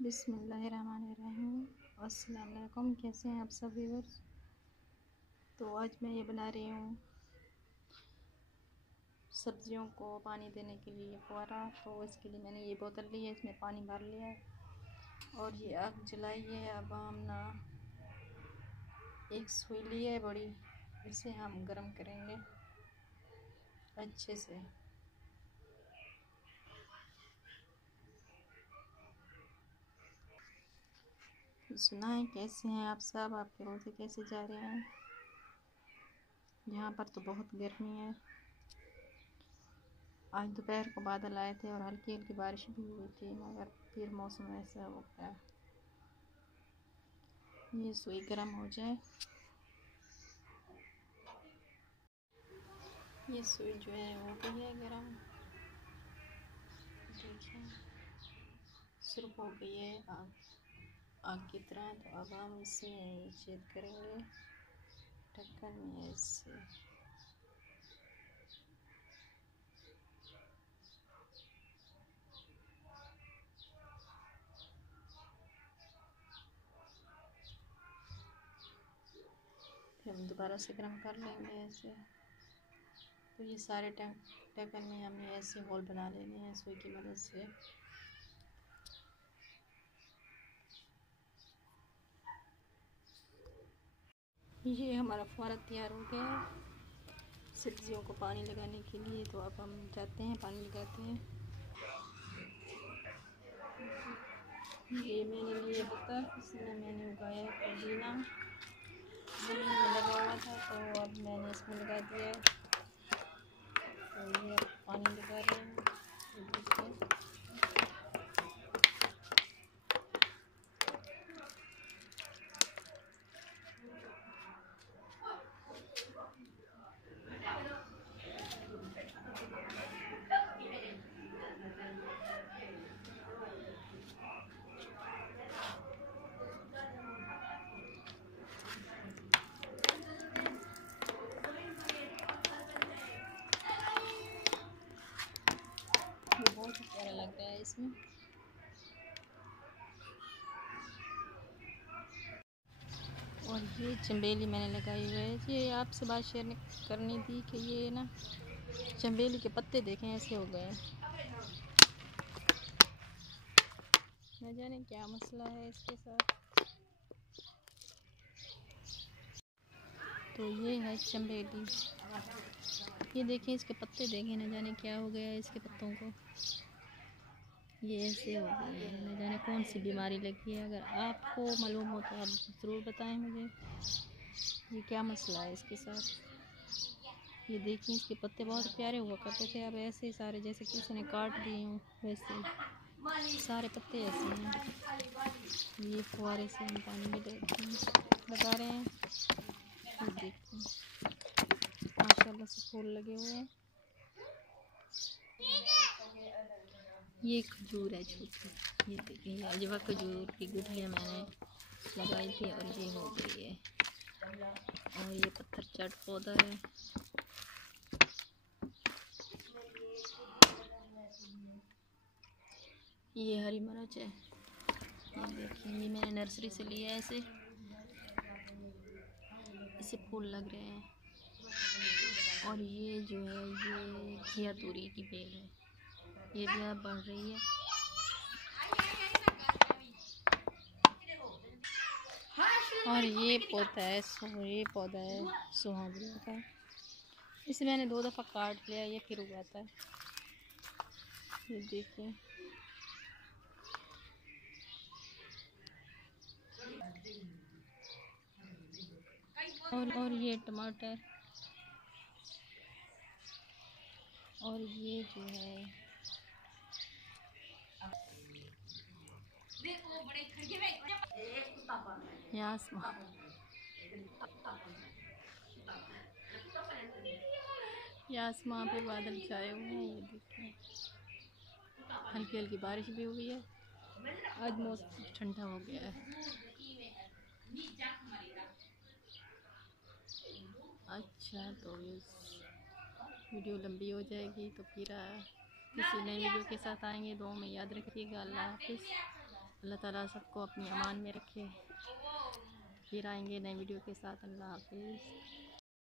बिस्मिल्लाहिर्रहमानिर्रहीम। अस्सलाम वालेकुम। कैसे हैं आप सब व्यूअर्स। तो आज मैं ये बना रही हूँ सब्जियों को पानी देने के लिए फुवारा। तो इसके लिए मैंने ये बोतल ली है, इसमें पानी भर लिया है और ये आग जलाई है। अब हम ना एक सुई ली है बड़ी, इसे हम गर्म करेंगे अच्छे से। सुनाएं कैसे हैं आप सब, आपके रोज़े कैसे जा रहे हैं। यहाँ पर तो बहुत गर्मी है। आज दोपहर को बादल आए थे और हल्की हल्की बारिश भी हुई थी, मगर फिर मौसम ऐसा हो गया। ये सुई गर्म हो जाए। ये सुई जो है हो गई है गर्म, देखिए सुर्ख हो गई है आग की तरह। तो अब हम इसमें छेद करेंगे ढक्कन में ऐसे। फिर हम दोबारा से गर्म कर लेंगे ऐसे। तो ये सारे ढक्कन में हमें ऐसे होल बना लेने हैं सुई की मदद से। ये हमारा फुवारा तैयार हो गया है सब्जियों को पानी लगाने के लिए। तो अब हम जाते हैं पानी लगाते हैं। ये मैंने लिए पत्थर, इसमें मैंने उगाया है पुदीना, ज़मीन में लगा हुआ था तो अब मैंने इसमें लगा दिया है। तो ये पानी लगा रहे हैं। ये बहुत ही प्यारा लग रहा है इसमें। और ये चमेली मैंने लगाई हुई है। ये आपसे बात शेयर करनी थी कि ये ना चमेली के पत्ते देखें ऐसे हो गए, न जाने क्या मसला है इसके साथ। तो ये है चमेली, ये देखिए इसके पत्ते देखें, न जाने क्या हो गया है इसके पत्तों को। ये ऐसे हो गए हैं, न जाने कौन सी बीमारी लगी है। अगर आपको मालूम हो तो आप ज़रूर बताएं मुझे, ये क्या मसला है इसके साथ। ये देखिए इसके पत्ते बहुत प्यारे हुआ करते थे, अब ऐसे ही सारे जैसे किसी ने काट दिए हों वैसे सारे पत्ते ऐसे हैं। ये फुवारे से हम पानी में लगा रहे हैं। ये देखिए माशाल्लाह से फूल लगे हुए हैं। ये खजूर है छोटी, ये देखिए ये अजवा खजूर की गुठलियाँ मैंने लगाई थी और ये हो गई है। और ये पत्थर चट पौधा है। ये हरी मिर्च है, ये देखिए ये मैंने नर्सरी से लिया है ऐसे, इसे फूल लग रहे हैं। और ये जो है ये घिया तूरी की बेल है, ये भी अब बढ़ रही है। और ये पौधा है सुहावनी का, इसे मैंने 2 दफ़ा काट लिया, ये फिर उगाता है। ये देखिए और ये टमाटर, और ये जो है यासमा, ये आसमां पे बादल छाए हुए हैं, ये देखिए हल्की हल्की बारिश भी हुई है। आज मौसम ठंडा हो गया है। अच्छा, तो इस वीडियो लंबी हो जाएगी, तो फिर किसी नई वीडियो के साथ आएंगे। दुआ में याद रखिएगा। अल्लाह हाफिज़। अल्लाह ताला सबको अपनी अमान में रखे। फिर आएंगे नई वीडियो के साथ। अल्लाह हाफिज़।